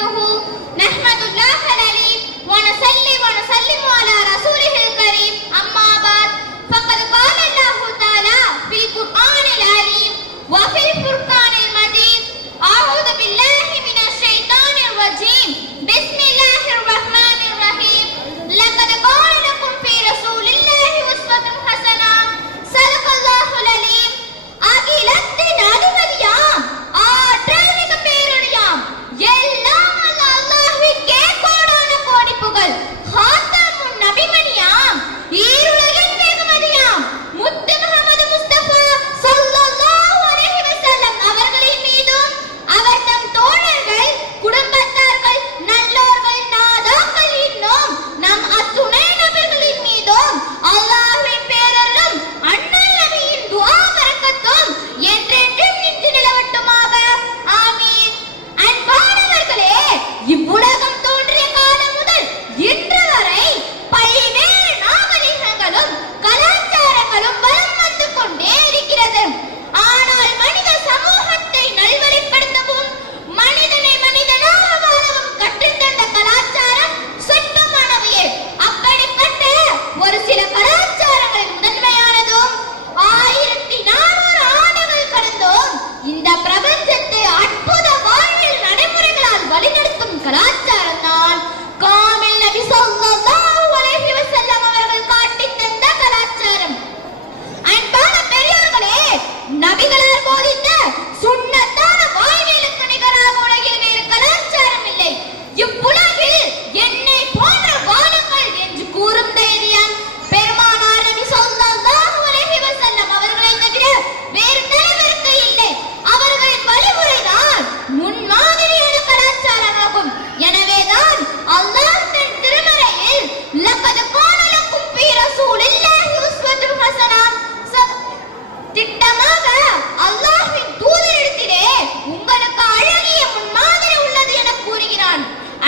وبركاته نحمد الله العليم ونصلي ونسلم على رسوله الكريم أما بعد فقد قال الله تعالى في القرآن العليم وفي الفرقان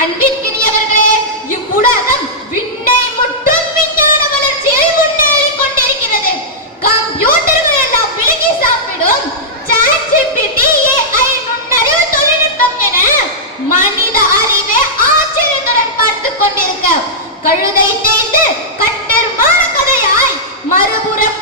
அன்பிற்கினியவர்களே இவ்வுலகம் விண்ணை முட்டும் விஞ்ஞான வளர்ச்சியை முன்னேறி கொண்டிருக்கிறது. கம்ப்யூட்டர்கள் எல்லாம் விலகி சாப்பிடும் சாட் ஏஐ நுண்ணறிவு தொழில்நுட்பம் என மனித அறிவை ஆச்சரியத்துடன் பார்த்து கொண்டிருக்க. கழுதை தேய்ந்து கட்டர் மாற கதையாய் மறுபுறம்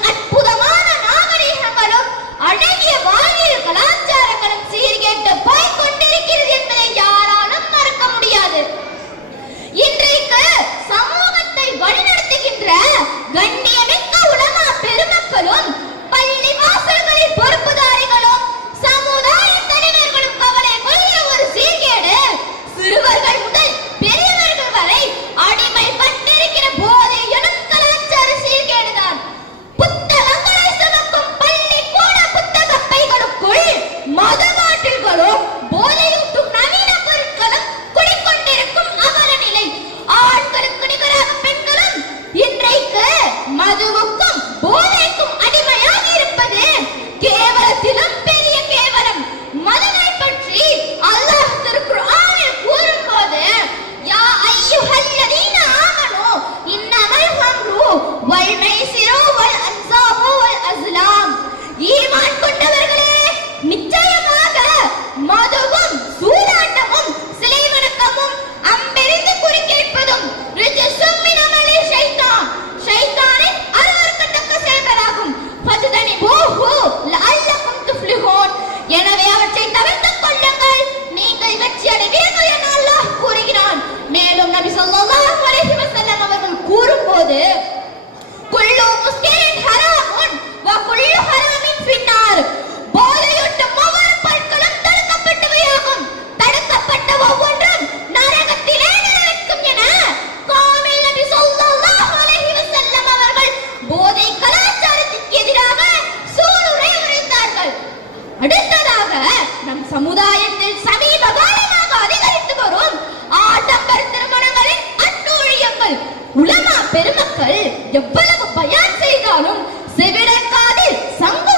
எவ்வளவு பயான் செய்தாலும் செவிடற்காதில் சங்கு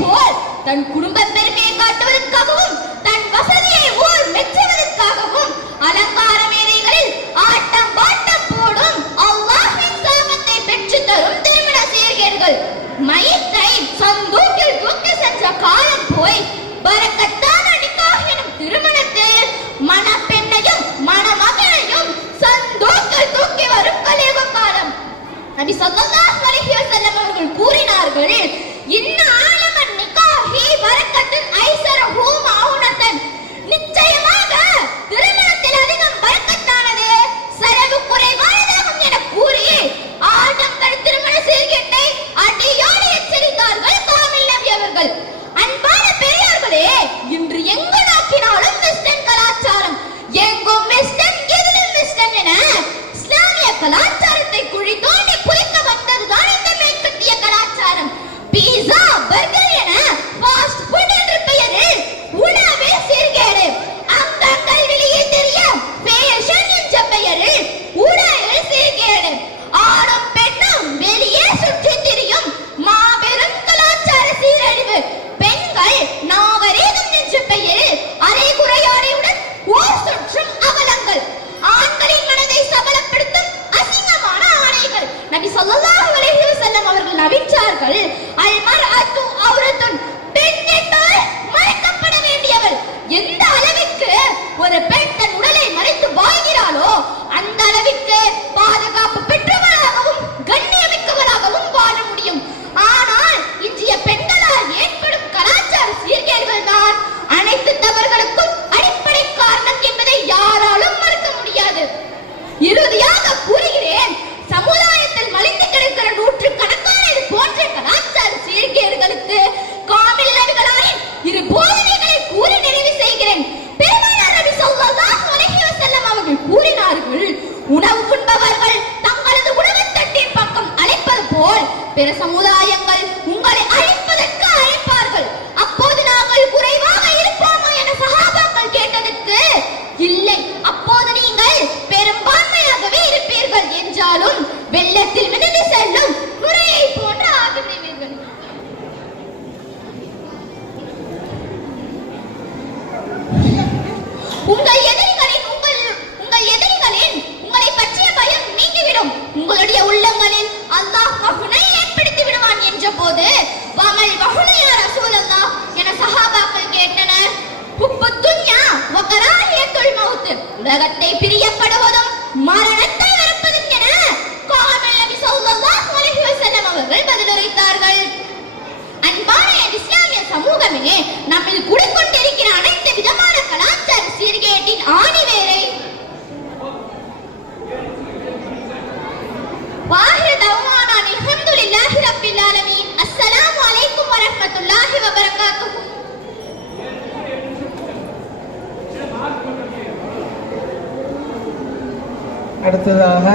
போல் தன் குடும்பத்தை நபி ஸல்லல்லாஹு அலைஹி வஸல்லம் அவர்கள் கூறினார்கள் இன்ன ஊட இறுதியாக கூறுகிறேன். சமுதாயத்தில் மலிந்து கிடக்கிற நூற்று கணக்கான இது போன்ற கலாச்சார சீர்கேடுகளுக்கு காமில்லர்களாய் இரு போதனைகளை கூறி நிறைவு செய்கிறேன். பெருமானார் நபி ஸல்லல்லாஹு அலைஹி வஸல்லம் அவர்கள் கூறினார்கள் உணவு உண்பவர்கள் தங்களது உணவு தட்டின் பக்கம் அழைப்பது போல் பிற சமுதாயங்கள் வெள்ளத்தில் மிதந்து செல்லும் குறையை போன்று ஆகிவிடுவீர்கள் உங்கள் எதிரிகளின் உங்கள் உங்கள் எதிரிகளின் உங்களை பற்றிய பயம் நீங்கிவிடும். உங்களுடைய உள்ளங்களில் அல்லாஹ் மகுனை ஏற்படுத்தி விடுவான் என்ற போது வமல் மகுனையா ரசூலல்லாஹ் என சஹாபாக்கள் கேட்டனர். உப்பு துன்யா வகராஹியத்துல் மௌத் உலகத்தை பிரியப்படுவதும் மரணத்தை அல்ஹம்துலில்லாஹி ரப்பில் ஆலமீன் அஸ்ஸலாமு அலைக்கும் அடுத்ததாக